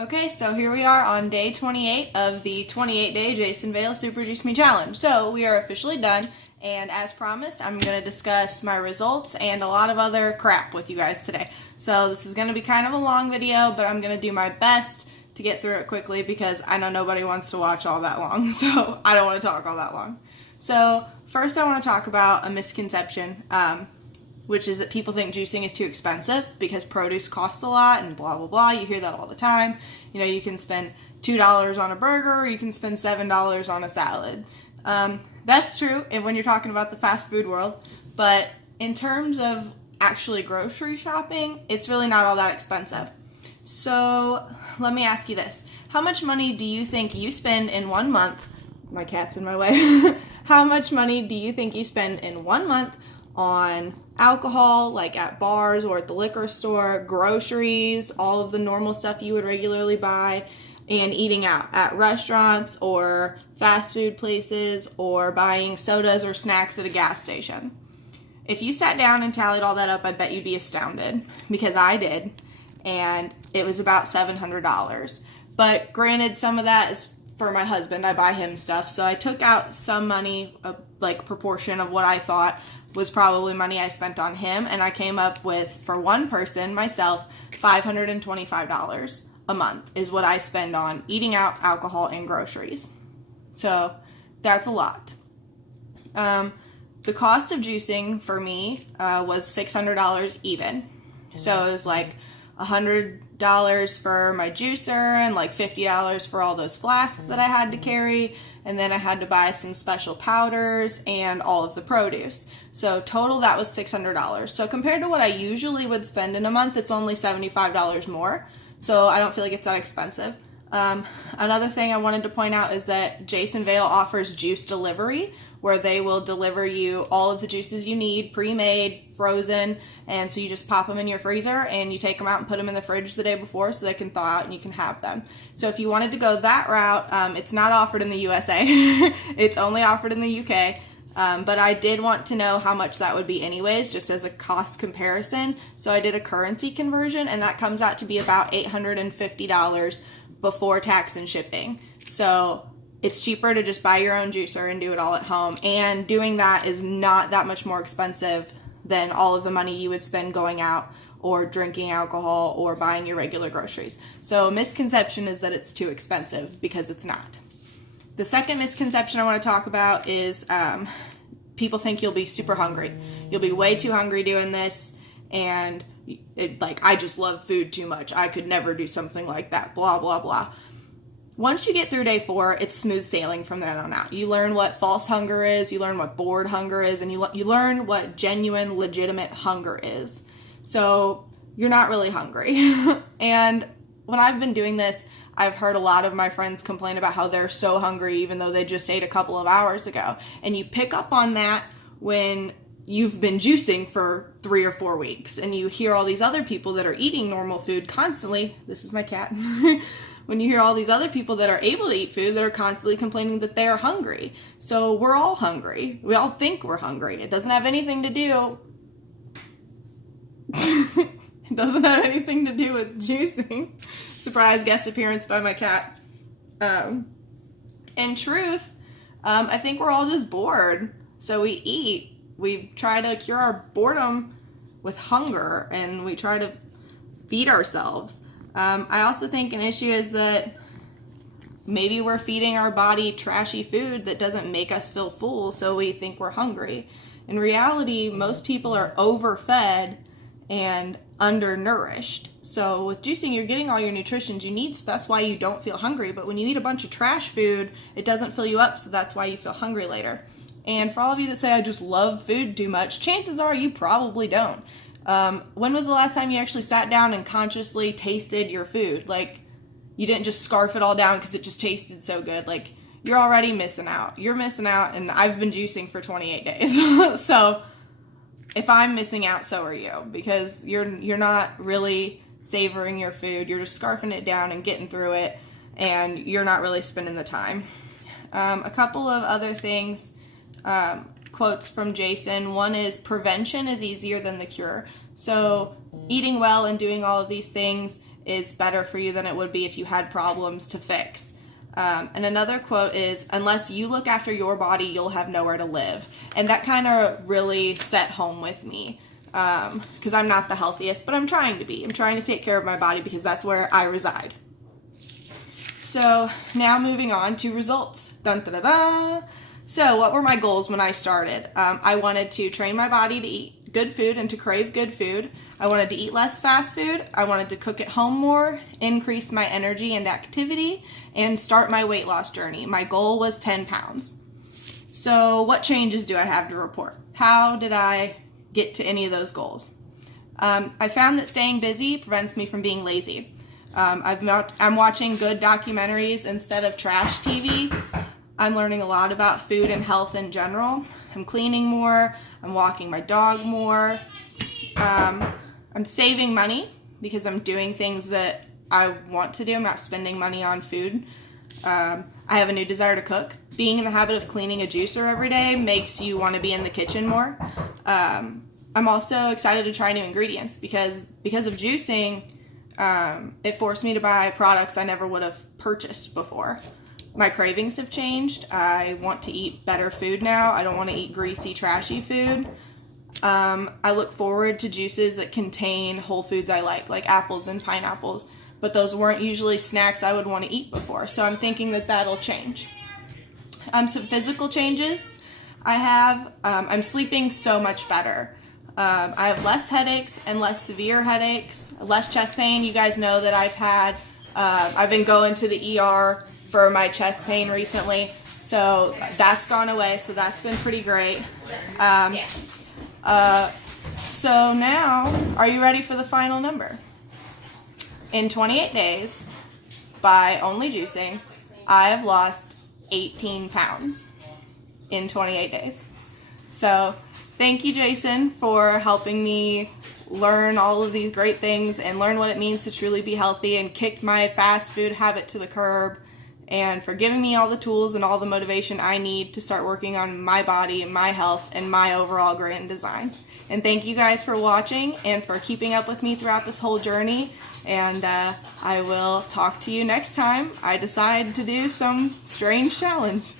Okay, so here we are on day 28 of the 28-day Jason Vale Super Juice Me Challenge. So we are officially done, and as promised, I'm going to discuss my results and a lot of other crap with you guys today. So this is going to be kind of a long video, but I'm going to do my best to get through it quickly because I know nobody wants to watch all that long, so I don't want to talk all that long. So first I want to talk about a misconception, which is that people think juicing is too expensive because produce costs a lot and blah, blah, blah. You hear that all the time. You know, you can spend $2 on a burger or you can spend $7 on a salad. That's true when you're talking about the fast food world, but in terms of actually grocery shopping, it's really not all that expensive. So let me ask you this. How much money do you think you spend in 1 month? My cat's in my way. How much money do you think you spend in 1 month on alcohol, like at bars or at the liquor store, groceries, all of the normal stuff you would regularly buy, and eating out at restaurants or fast food places or buying sodas or snacks at a gas station? If you sat down and tallied all that up, I bet you'd be astounded, because I did, and it was about $700. But granted, some of that is for my husband. I buy him stuff, so I took out some money, like proportion of what I thought was probably money I spent on him, and I came up with, for one person, myself, $525 a month is what I spend on eating out, alcohol, and groceries. So that's a lot. The cost of juicing for me was $600 even. So it was like $100 for my juicer and like $50 for all those flasks that I had to carry, and then I had to buy some special powders and all of the produce. So total that was $600. So compared to what I usually would spend in a month, it's only $75 more. So I don't feel like it's that expensive. Another thing I wanted to point out is that Jason Vale offers juice delivery, where they will deliver you all of the juices you need, pre-made, frozen, and so you just pop them in your freezer and you take them out and put them in the fridge the day before so they can thaw out and you can have them. So if you wanted to go that route, it's not offered in the USA. It's only offered in the UK. But I did want to know how much that would be anyways, just as a cost comparison. So I did a currency conversion, and that comes out to be about $850 before tax and shipping. So it's cheaper to just buy your own juicer and do it all at home. And doing that is not that much more expensive than all of the money you would spend going out or drinking alcohol or buying your regular groceries. So a misconception is that it's too expensive, because it's not. The second misconception I want to talk about is people think you'll be super hungry. You'll be way too hungry doing this, and I just love food too much. I could never do something like that, blah, blah, blah. Once you get through day 4, it's smooth sailing from then on out. You learn what false hunger is, you learn what bored hunger is, and you learn what genuine, legitimate hunger is. So you're not really hungry. And when I've been doing this, I've heard a lot of my friends complain about how they're so hungry even though they just ate a couple of hours ago. And you pick up on that when you've been juicing for 3 or 4 weeks and you hear all these other people that are eating normal food constantly. This is my cat. When you hear all these other people that are able to eat food that are constantly complaining that they're hungry. So we're all hungry. We all think we're hungry. It doesn't have anything to do It doesn't have anything to do with juicing. Surprise guest appearance by my cat. In truth, I think we're all just bored. So we eat. We try to cure our boredom with hunger, and we try to feed ourselves. I also think an issue is that maybe we're feeding our body trashy food that doesn't make us feel full, so we think we're hungry. In reality, most people are overfed and undernourished. So with juicing, you're getting all your nutrition you need, so that's why you don't feel hungry. But when you eat a bunch of trash food, it doesn't fill you up, so that's why you feel hungry later. And for all of you that say, I just love food too much, chances are you probably don't. When was the last time you actually sat down and consciously tasted your food? Like, you didn't just scarf it all down because it just tasted so good. Like, you're already missing out. You're missing out, and I've been juicing for 28 days. So if I'm missing out, so are you, because you're not really savoring your food. You're just scarfing it down and getting through it, and you're not really spending the time. A couple of other things, quotes from Jason. One is, prevention is easier than the cure. So eating well and doing all of these things is better for you than it would be if you had problems to fix. And another quote is, unless you look after your body, you'll have nowhere to live. And that kind of really set home with me, because I'm not the healthiest, but I'm trying to be. I'm trying to take care of my body because that's where I reside. So now moving on to results. Dun, da, da, da. So what were my goals when I started? I wanted to train my body to eat good food and to crave good food. I wanted to eat less fast food. I wanted to cook at home more, increase my energy and activity, and start my weight loss journey. My goal was 10 pounds. So what changes do I have to report? How did I get to any of those goals? I found that staying busy prevents me from being lazy. I'm watching good documentaries instead of trash TV. I'm learning a lot about food and health in general. I'm cleaning more. I'm walking my dog more. I'm saving money because I'm doing things that I want to do. I'm not spending money on food. I have a new desire to cook. Being in the habit of cleaning a juicer every day makes you want to be in the kitchen more. I'm also excited to try new ingredients because of juicing, it forced me to buy products I never would have purchased before. My cravings have changed. I want to eat better food now. I don't want to eat greasy, trashy food. I look forward to juices that contain whole foods I like apples and pineapples, but those weren't usually snacks I would want to eat before, so I'm thinking that that'll change. Some physical changes I have. I'm sleeping so much better. I have less headaches and less severe headaches, less chest pain. You guys know that I've been going to the ER for my chest pain recently, so that's gone away, so that's been pretty great. So now, are you ready for the final number? In 28 days, by only juicing, I have lost 18 pounds in 28 days. So thank you, Jason, for helping me learn all of these great things and learn what it means to truly be healthy and kick my fast food habit to the curb, and for giving me all the tools and all the motivation I need to start working on my body and my health and my overall grand design. And thank you guys for watching and for keeping up with me throughout this whole journey. And I will talk to you next time I decide to do some strange challenge.